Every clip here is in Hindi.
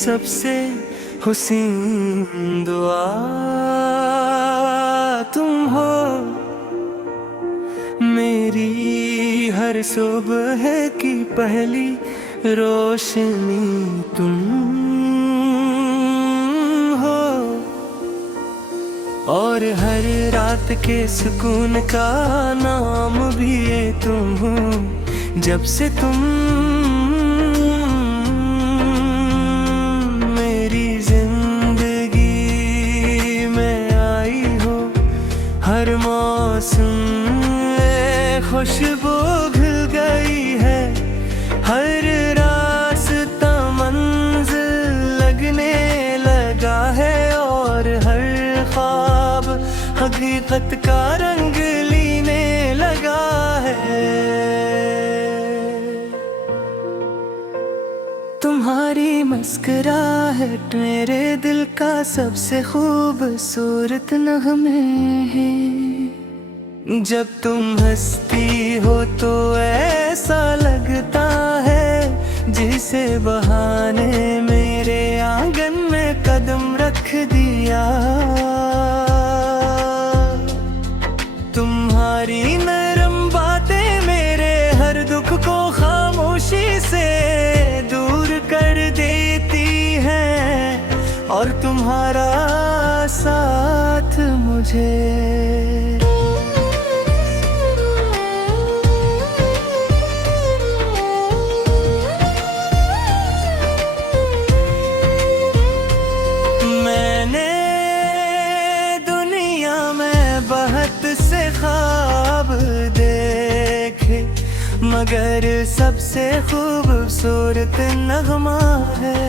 सबसे हुस्न दुआ तुम हो। मेरी हर सुबह की पहली रोशनी तुम हो, और हर रात के सुकून का नाम भी ये तुम हो। जब से तुम मेरी जिंदगी में आई हो, हर मौसम में खुशबू घुल गई है, हर रास्ता मंजिल लगने लगा है, और हर ख्वाब हकीकत का रंग लेने लगा है। तुम्हारी मुस्कुराहट मेरे दिल का सबसे खूबसूरत नग़्मे है। जब तुम हंसती हो तो ऐसा लगता है जिसे बहाने मेरे आंगन में कदम रख दिया। तुम्हारी नरम बातें मेरे हर दुख को खामोशी से दूर कर देती हैं, और तुम्हारा साथ मुझे ख्वाब देखे, मगर सबसे खूबसूरत नगमा है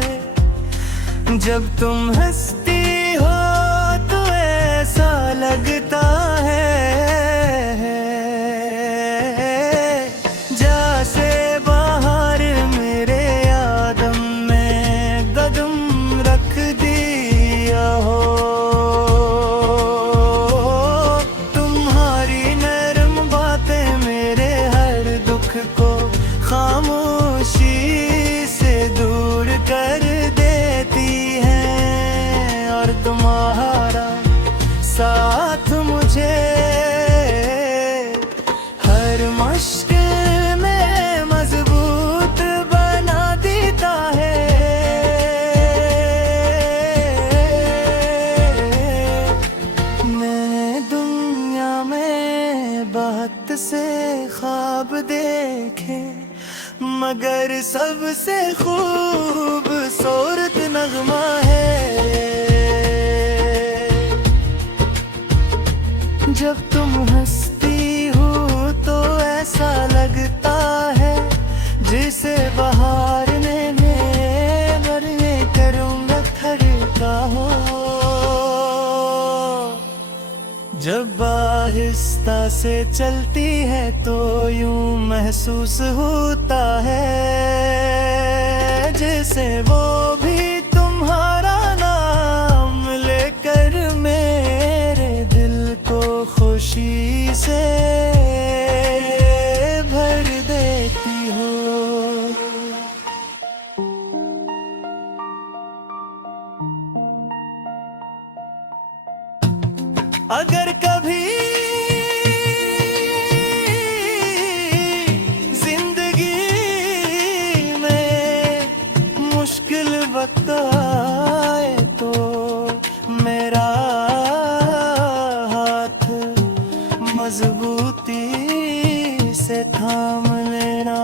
जब तुम हंसती हो तो ऐसा लगता है जैसे बाहर मेरे आदम में कदम रख दिया हो। खामोशी से दूर कर देती हैं, और तुम्हारा साथ मुझे हर मुश्किल में मजबूत बना देता है। मैंने दुनिया में बहुत से ख्वाब देखे, मगर सबसे खूबसूरत नगमा है जब तुम हंसती हो तो ऐसा लगता है जिसे बहार ने मरने करूँगा खड़का हो। जब आहिस्ता से चलती है तो यूं महसूस होता है जैसे वो भी तुम्हारा नाम लेकर मेरे दिल को खुशी से भर देती हो। अगर कभी वक्त आए तो मेरा हाथ मजबूती से थाम लेना।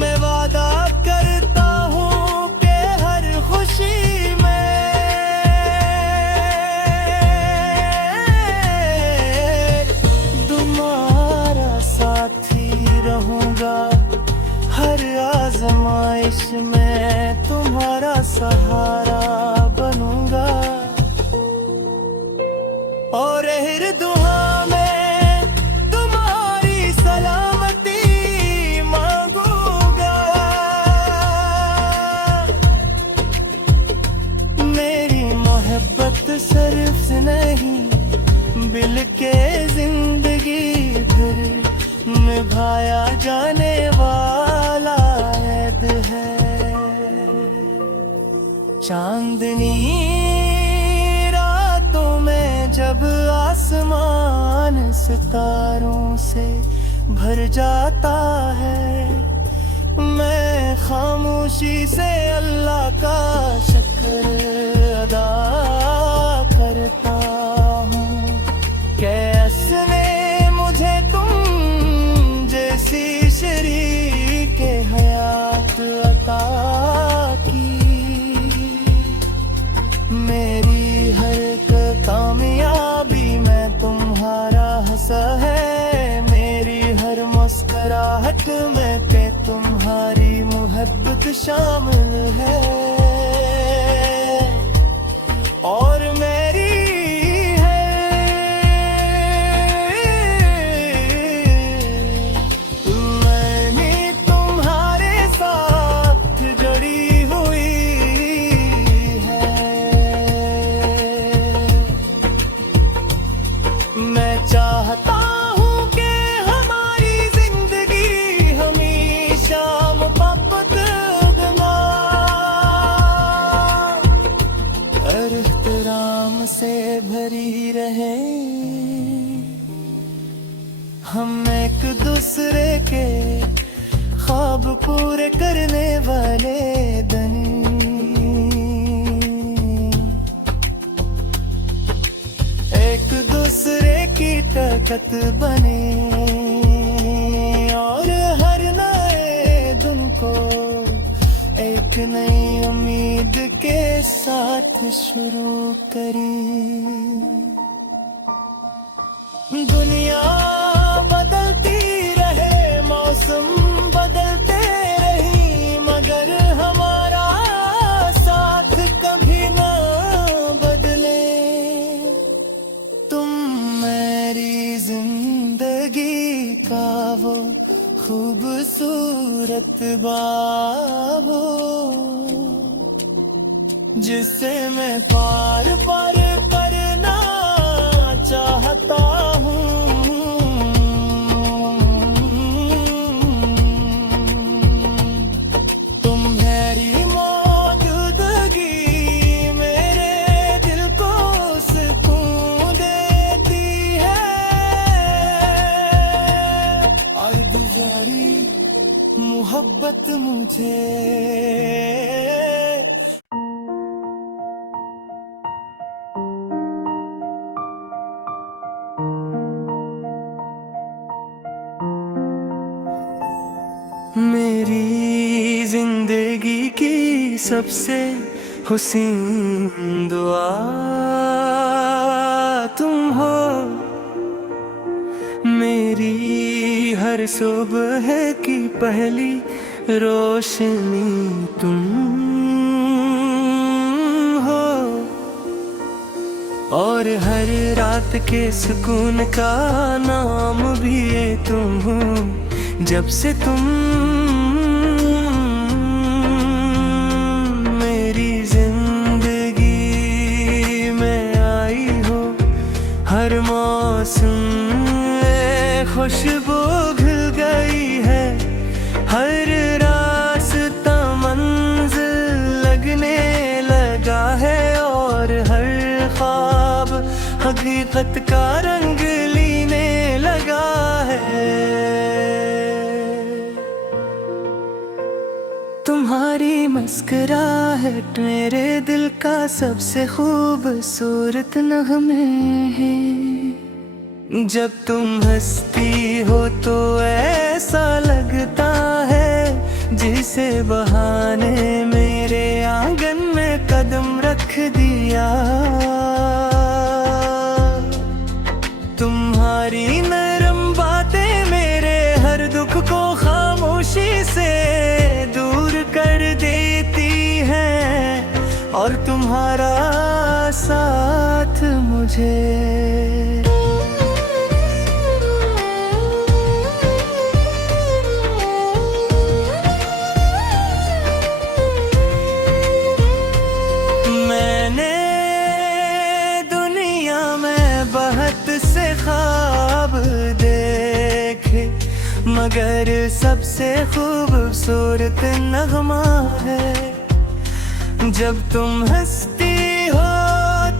मैं वादा करता हूँ कि हर खुशी में चांदनी रातों में जब आसमान सितारों से भर जाता है, मैं खामोशी से अल्लाह का शुक्र अदा करता हूँ। कैसने मुझे तुम जैसी शरीक हयात अता की, मेरी हर कामयाबी में तुम्हारा हंसा है, मेरी हर मुस्कुराहट में पे तुम्हारी मोहब्बत शामिल है। और मेरी है मैंने तुम्हारे साथ जुड़ी हुई है। मैं चाहता हूँ कि हमारी जिंदगी हमेशा मोहब्बत देना और एहतराम से भरी रहे। हम एक दूसरे के ख्वाब पूरे करने वाले धनी, एक दूसरे की ताकत बने और हर नए दिन को एक नई उम्मीद के साथ शुरू करें। दुनिया बदलती रहे, मौसम बदलते रही, मगर हमारा साथ कभी ना बदले। तुम मेरी जिंदगी का वो खूबसूरत बाब हो जिससे मैं पार पार करना चाहता हूँ। तुम्हारी मौजूदगी मेरे दिल को सुकून देती है और गुजारी मोहब्बत मुझे। मेरी जिंदगी की सबसे हुस्न दुआ तुम हो, मेरी हर सुबह की पहली रोशनी तुम हो और हर रात के सुकून का नाम भी ये तुम हो। जब से तुम मेरी जिंदगी में आई हो, हर मौसम में खुशबू घुल गई है, हर रास्ता मंजिल लगने लगा है और हर ख्वाब हकीकत का रंग लेने लगा है। तुम्हारी मुस्कुराहट मेरे दिल का सबसे खूबसूरत नग़्मे है। जब तुम हंसती हो तो ऐसा लगता है जिसे बहाने मेरे आंगन में कदम रख दिया। तुम्हारी नरम बातें मेरे हर दुख को खामोशी से दूर कर देती हैं और तुम्हारा साथ मुझे मगर सबसे खूबसूरत नगमा है जब तुम हंसती हो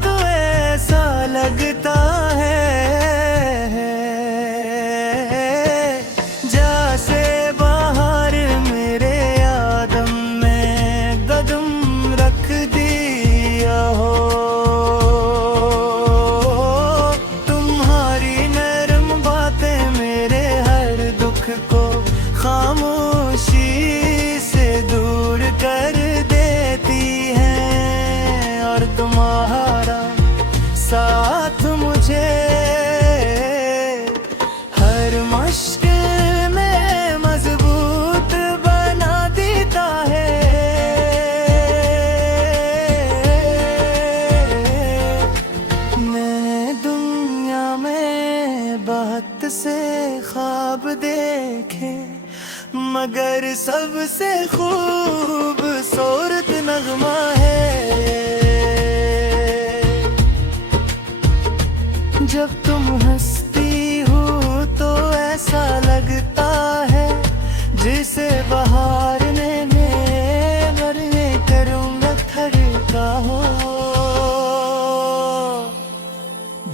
तो ऐसा लगता है जैसे बाहर मेरे आदम में कदम रख दिया हो। तुम्हारी नरम बातें मेरे हर दुख को खामोशी से दूर कर देती हैं, और तुम्हारा साथ मुझे हर मुश्किल में मजबूत बना देता है। मैं दुनिया में बहुत से ख्वाब देखे, मगर सबसे खूबसूरत नगमा है जब तुम हंसती हो तो ऐसा लगता है जिसे बहार ने मरने करूँगा खड़का हो।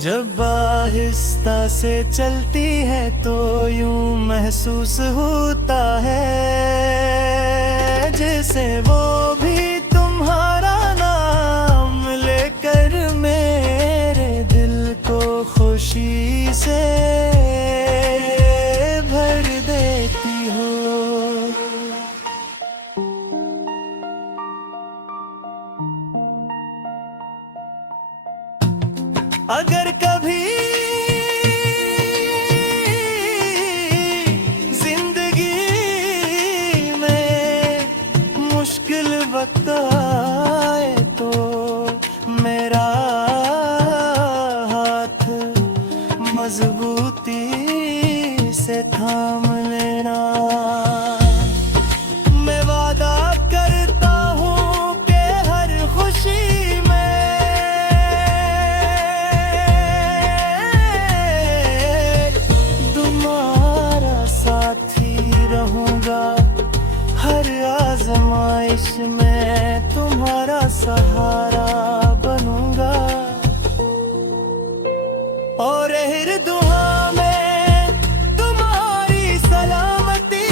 जब आहिस्ता से चलती है तो यूं महसूस होता है जैसे वो भी तुम्हारा नाम लेकर मेरे दिल को खुशी से भर देती हो। अगर कभी वक्त आए तो मेरा हाथ मजबूती से थाम लेना। मैं वादा करता हूँ कि हर खुशी में तुम्हारा साथी रहूँगा, हर आजमाइश में तुम्हारा सहारा बनूंगा, और हर दुआ में तुम्हारी सलामती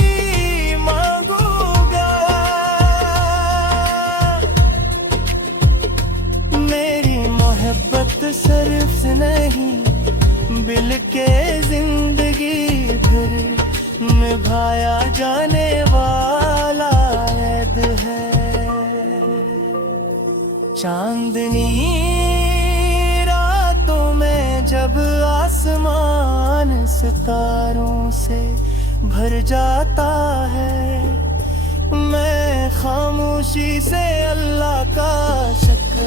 मांगूंगा। मेरी मोहब्बत सिर्फ नहीं बल्कि जिंदगी भर निभाया जाने वाला ऐद है। चांदनी रातों में जब आसमान सितारों से भर जाता है, मैं खामोशी से अल्लाह का शुक्र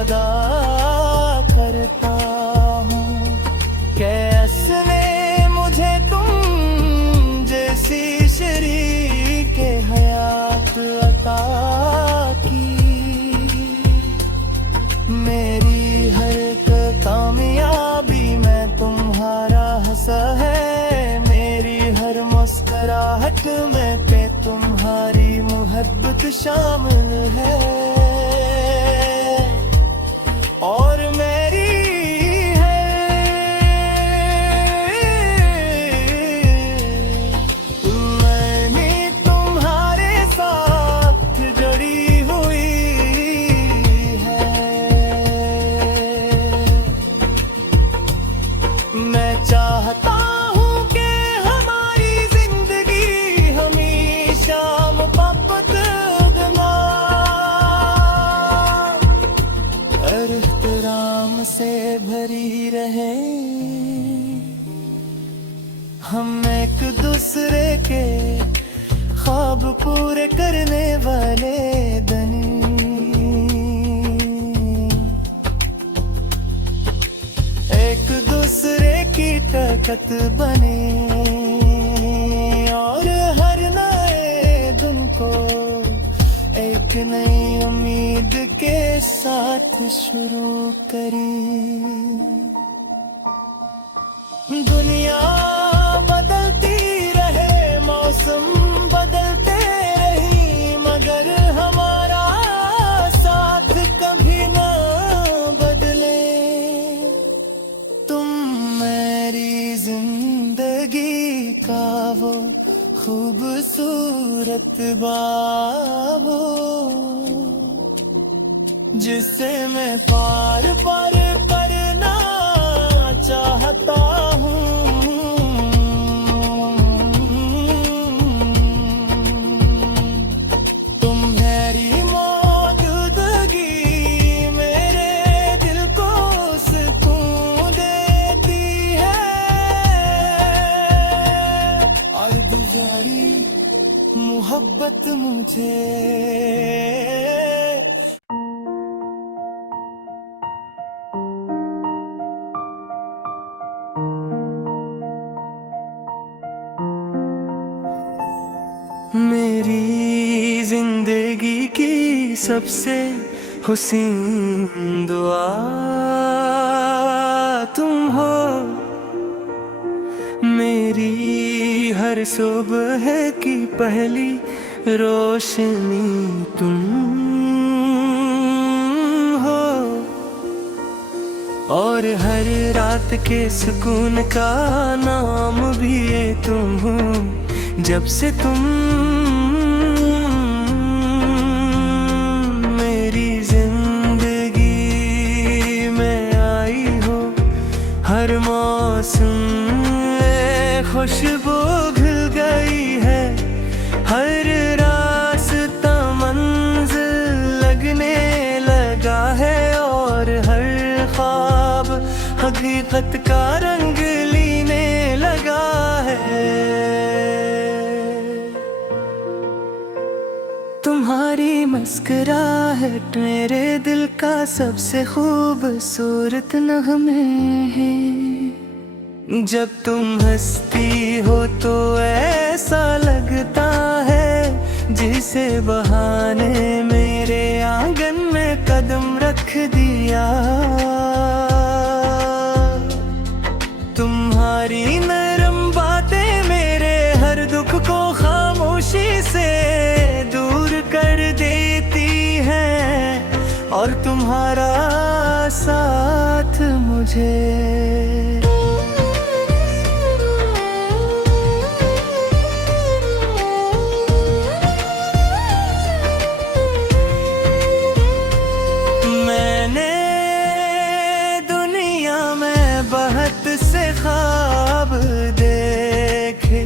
अदा करता हूँ। कैसने मुझे तुम जैसी शरीक हयात अता की, मेरी हर कामयाबी में तुम्हारा हंसा है, मेरी हर मुस्कुराहट में पे तुम्हारी मोहब्बत शामिल है, और मेरी मैंने तुम्हारे साथ जुड़ी हुई है। मैं चाहता हूँ कि हमारी जिंदगी हमेशा मोहब्बत और एहतराम से भरी रहे। हम एक दूसरे के ख्वाब पूरे करने वाले धनी, एक दूसरे की ताकत बने, और हर नए दिन को एक नई उम्मीद के साथ शुरू करें। दुनिया बदलती रहे, मौसम बदलते रही, मगर हमारा रुतबा जिससे मैं पार पार करना चाहता हूँ। तुम्हारी मौजूदगी मेरे दिल को सुकून देती है और गुजारी मोहब्बत मुझे मेरी जिंदगी की सबसे हुस्न दुआ तुम हो। मेरी हर सुबह की पहली रोशनी तुम हो और हर रात के सुकून का नाम भी ये तुम हो। जब से तुम मेरी जिंदगी में आई हो, हर मौसम में खुशबू घुल गई है, हर रास्ता मंजिल लगने लगा है और हर ख्वाब हकीकत का रंग लेने लगा है। तुम्हारी मुस्कुराहट मेरे दिल का सबसे खूबसूरत नगमे है। जब तुम हंसती हो तो ऐसा लगता है जिसे बहाने मेरे आंगन में कदम रख दिया। तुम्हारी नरम बातें मेरे हर दुख को खामोशी से दूर कर देती हैं और तुम्हारा साथ मुझे मैंने दुनिया में बहुत से ख्वाब देखे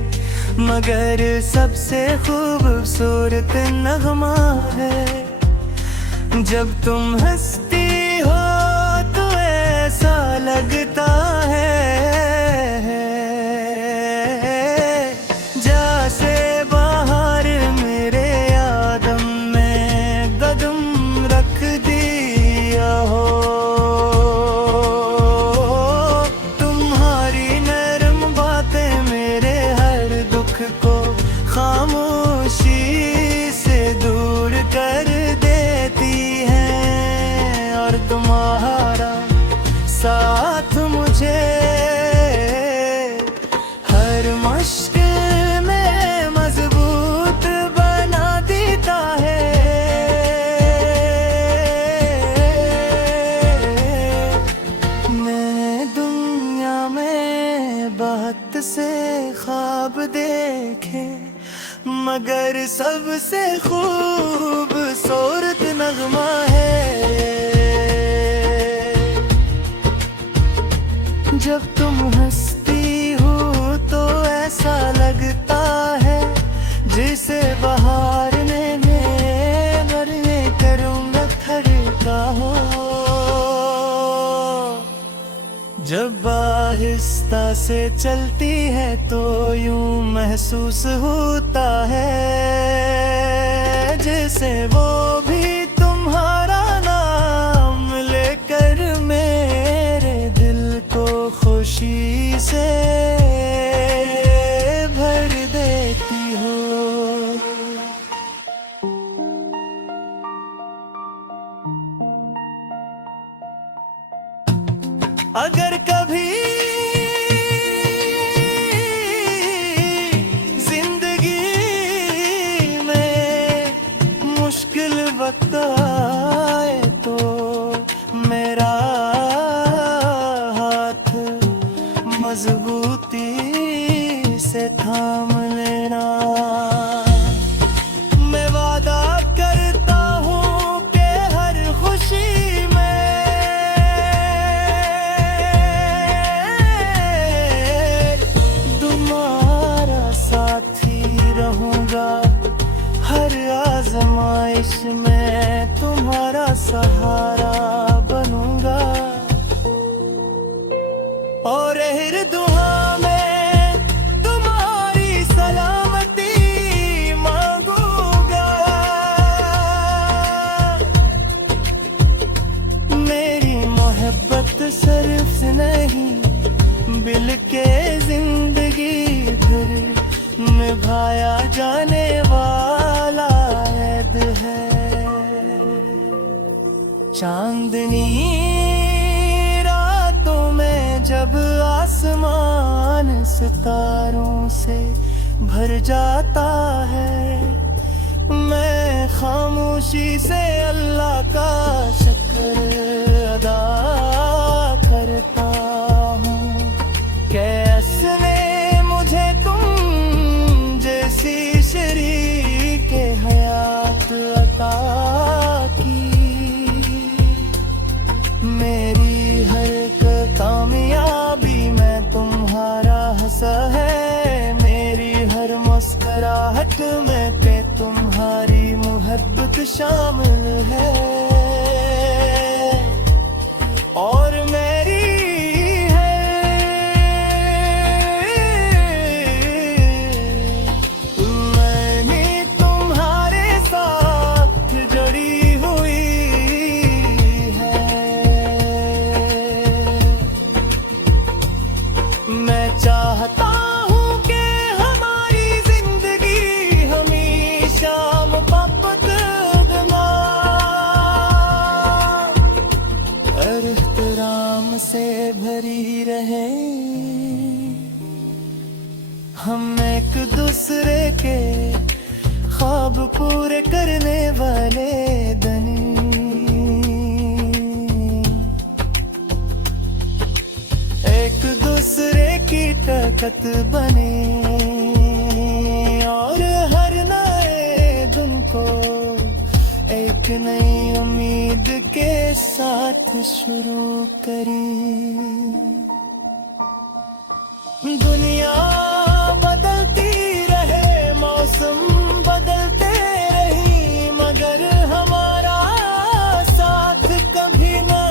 मगर सबसे खूबसूरत नगमा है जब तुम हंसती हो तो ऐसा लगता है जैसे बाहर मेरे आदम में कदम रख दिया हो। तुम्हारी नरम बातें मेरे हर दुख को खामोशी से दूर कर देती हैं और तुम्हारा साथ मुझे हर मुश्किल में मजबूत बना देता है। मैं दुनिया में बहुत से ख्वाब देखे मगर सबसे खूबसूरत नगमा है जब तुम हंसती हो तो ऐसा लगता है जिसे बाहर ने मरने करूँगा खड़का हो। जब आहिस्ता से चलती है तो यूं महसूस होता है जैसे वो भी तुम्हारा नाम लेकर मेरे दिल को खुशी से भर देती हो। अगर कभी जिंदगी में मुश्किल वक्त आए तो मेरा हाथ मजबूती से थाम लेना। चांदनी रातों में जब आसमान सितारों से भर जाता है, मैं खामोशी से अल्लाह का शुक्र अदा करता हूँ। कैसने मुझे तुम जैसी शरीके हयात अता की, मेरी हर कामयाबी में तुम्हारा हंसा है, मेरी हर मुस्कुराहट में पे तुम्हारी मोहब्बत शामिल है। और मेरी मैंने तुम्हारे साथ जुड़ी हुई है। मैं चाहता हूँ कि हमारी जिंदगी हमेशा मोहब्बत और एहतराम से भरी रहे। हम एक दूसरे के ख्वाब पूरे करने वाले धनी, एक दूसरे की ताकत बने और हर नए दिन को एक नई उम्मीद के साथ शुरू करें। दुनिया बदलती रहे, मौसम बदलते रही, मगर हमारा साथ कभी ना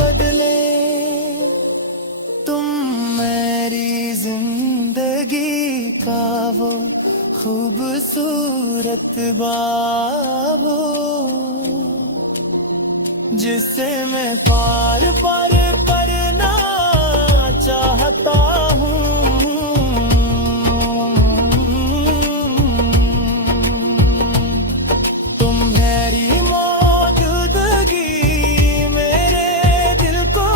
बदले। तुम मेरी जिंदगी का वो खूबसूरत बाब हो जिससे मैं पार पार करना चाहता हूँ। तुम्हारी मौजूदगी मेरे दिल को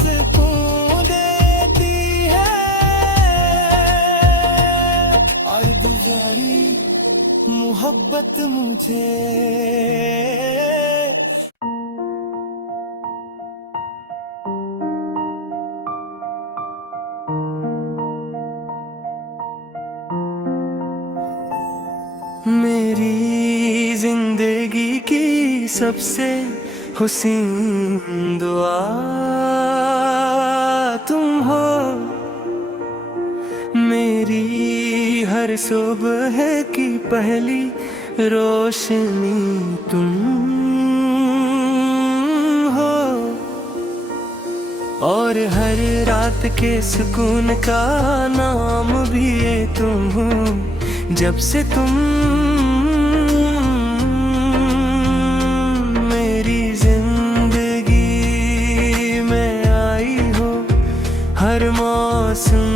सुकून देती है और तुम्हारी मोहब्बत मुझे मेरी जिंदगी की सबसे हुस्न दुआ तुम हो, मेरी हर सुबह की पहली रोशनी तुम हो और हर रात के सुकून का नाम भी ये तुम हो। जब से तुम मेरी जिंदगी में आई हो, हर मौसम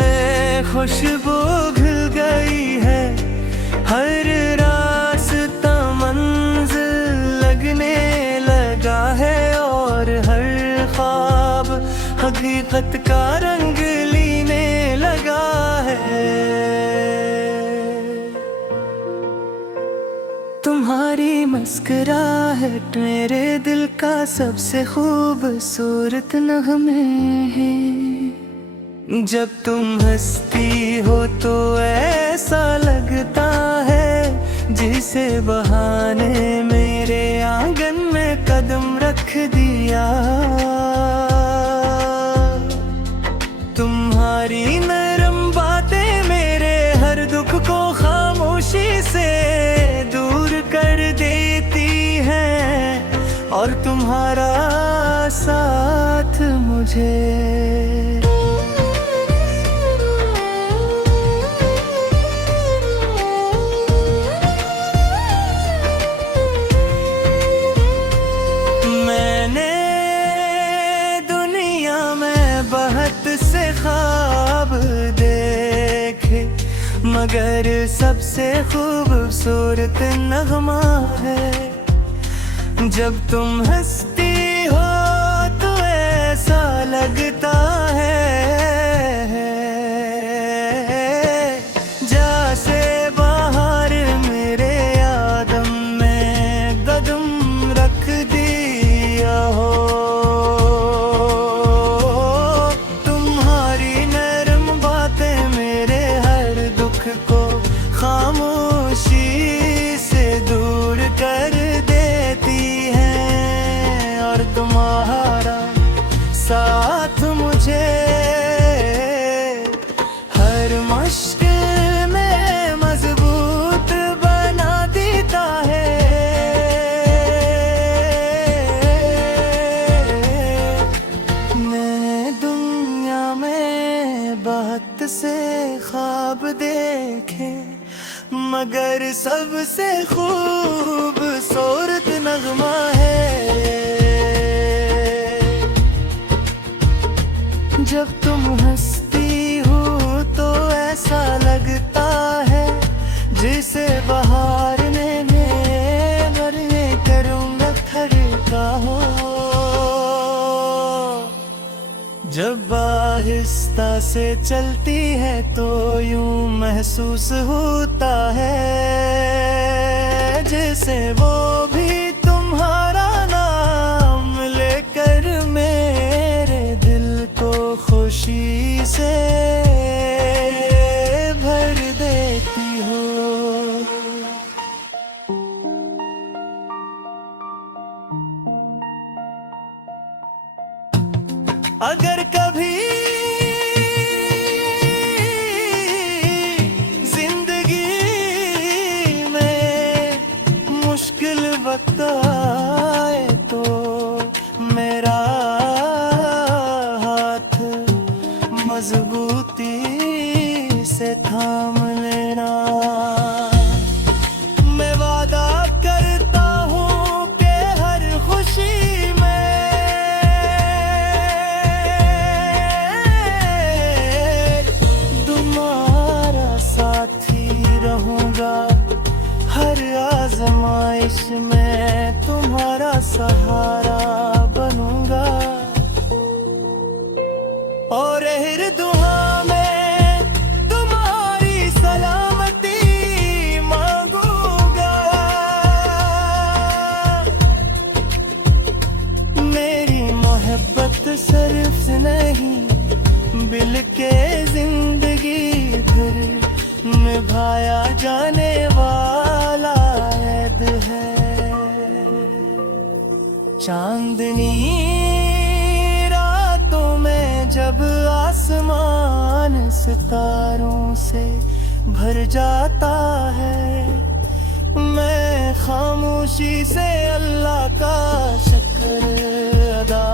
में खुशबू घुल गई है, हर रास्ता मंजिल लगने लगा है और हर ख्वाब हकीकत का रंग लेने लगा है। तुम्हारी मुस्कुराहट मेरे दिल का सबसे खूबसूरत नग़्मे है। जब तुम हंसती हो तो ऐसा लगता है जिसे बहाने मेरे आंगन में कदम रख दिया। तुम्हारी नरम बातें मेरे हर दुख को खामोशी से दूर कर देती हैं और तुम्हारा साथ मुझे मैंने दुनिया में बहुत से ख्वाब देखे, मगर सबसे खूबसूरत नगमा है जब तुम हंसती हो तो ऐसा लगता है जैसे बाहर मेरे आदम में कदम रख दिया हो। तुम्हारी नरम बातें मेरे हर दुख को खामोशी से दूर कर देती हैं, और तुम्हारा साथ मुझे हर मुश्किल में मजबूत बना देता है। मैं दुनिया में बहुत से ख्वाब देखे, मगर सबसे खूबसूरत नगमा है जब तुम हंसती हो तो ऐसा लगता है जिसे बहार ने मरने करूँगा खड़का हो। जब आहिस्ता से चलती है तो यूं महसूस होता है जैसे वो भी तुम्हारा नाम लेकर मेरे दिल को खुशी से भर देती हो। अगर कभी वक्त आए तो मेरा हाथ मजबूती से थाम लेना। मैं वादा करता हूँ कि हर खुशी में तुम्हारा साथी रहूँगा, हर आजमाइश में तुम्हारा सहारा बनूंगा, और हर दुआ में तुम्हारी सलामती मांगूंगा। मेरी मोहब्बत सिर्फ नहीं बल्कि जिंदगी भर निभाया जाने वाला ऐद है। चांदनी रातों में जब आसमान सितारों से भर जाता है, मैं खामोशी से अल्लाह का शुक्र अदा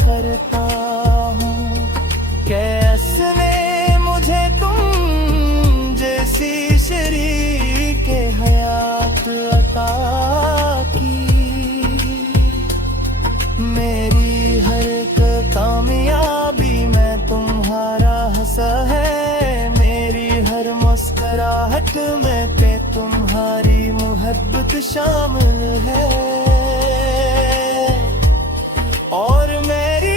करता हूँ। कैसने मुझे तुम जैसी शरीके हयात अता की, मेरी हर कामयाबी में तुम्हारा हंसा है, मेरी हर मुस्कुराहट में पे तुम्हारी मोहब्बत शामिल है, और मेरी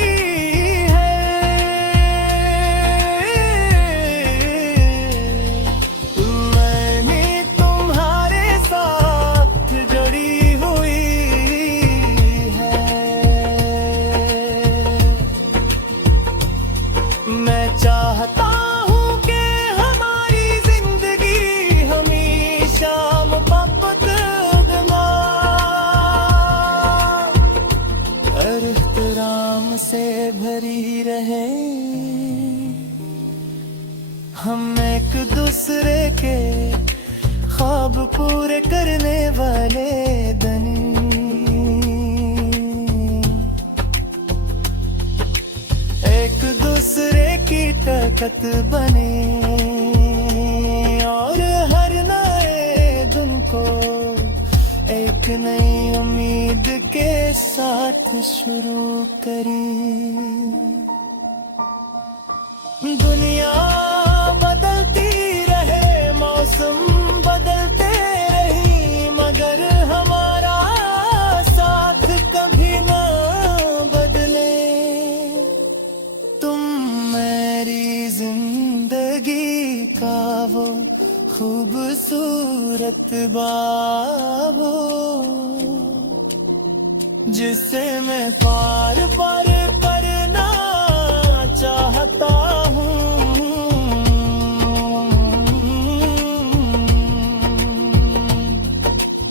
चाहता हूँ कि हमारी जिंदगी हमेशा मोहब्बत और एहतराम से भरी रहे। हम एक दूसरे के ख्वाब पूरे करने वाले धनी, एक दूसरे की ताकत बने, और हर नए दिन को एक नई उम्मीद के साथ शुरू करें। दुनिया बदलती रहे, मौसम बदलते रही, मगर हमारा जिससे मैं पार पार करना चाहता हूँ।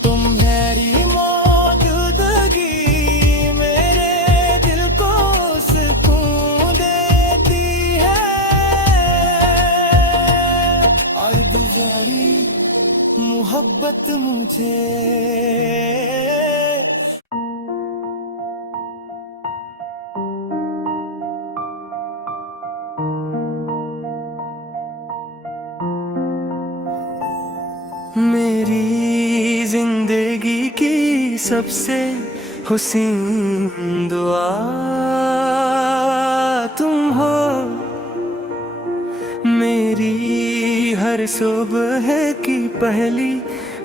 तुम्हारी मौजूदगी मेरे दिल को सुकून देती है, और तुम्हारी मोहब्बत मुझे मेरी जिंदगी की सबसे हुस्न दुआ तुम हो, मेरी हर सुबह की पहली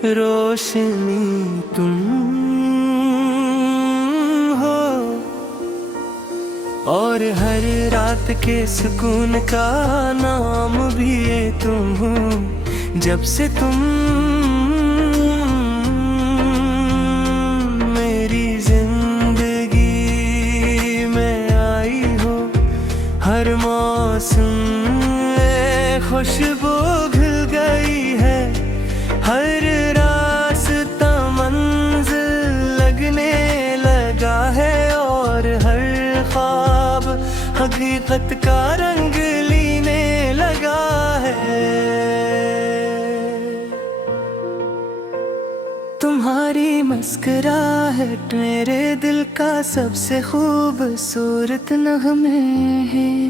रोशनी तुम हो, और हर रात के सुकून का नाम भी ये तुम हो। जब से तुम मेरी जिंदगी में आई हो, हर मौसम में खुशबू घुल गई है, हर रास्ता मंजिल लगने लगा है, और हर ख्वाब हकीकत का रंग लेने लगा है। तुम्हारी मुस्कुराहट मेरे दिल का सबसे खूबसूरत नग़्मे है।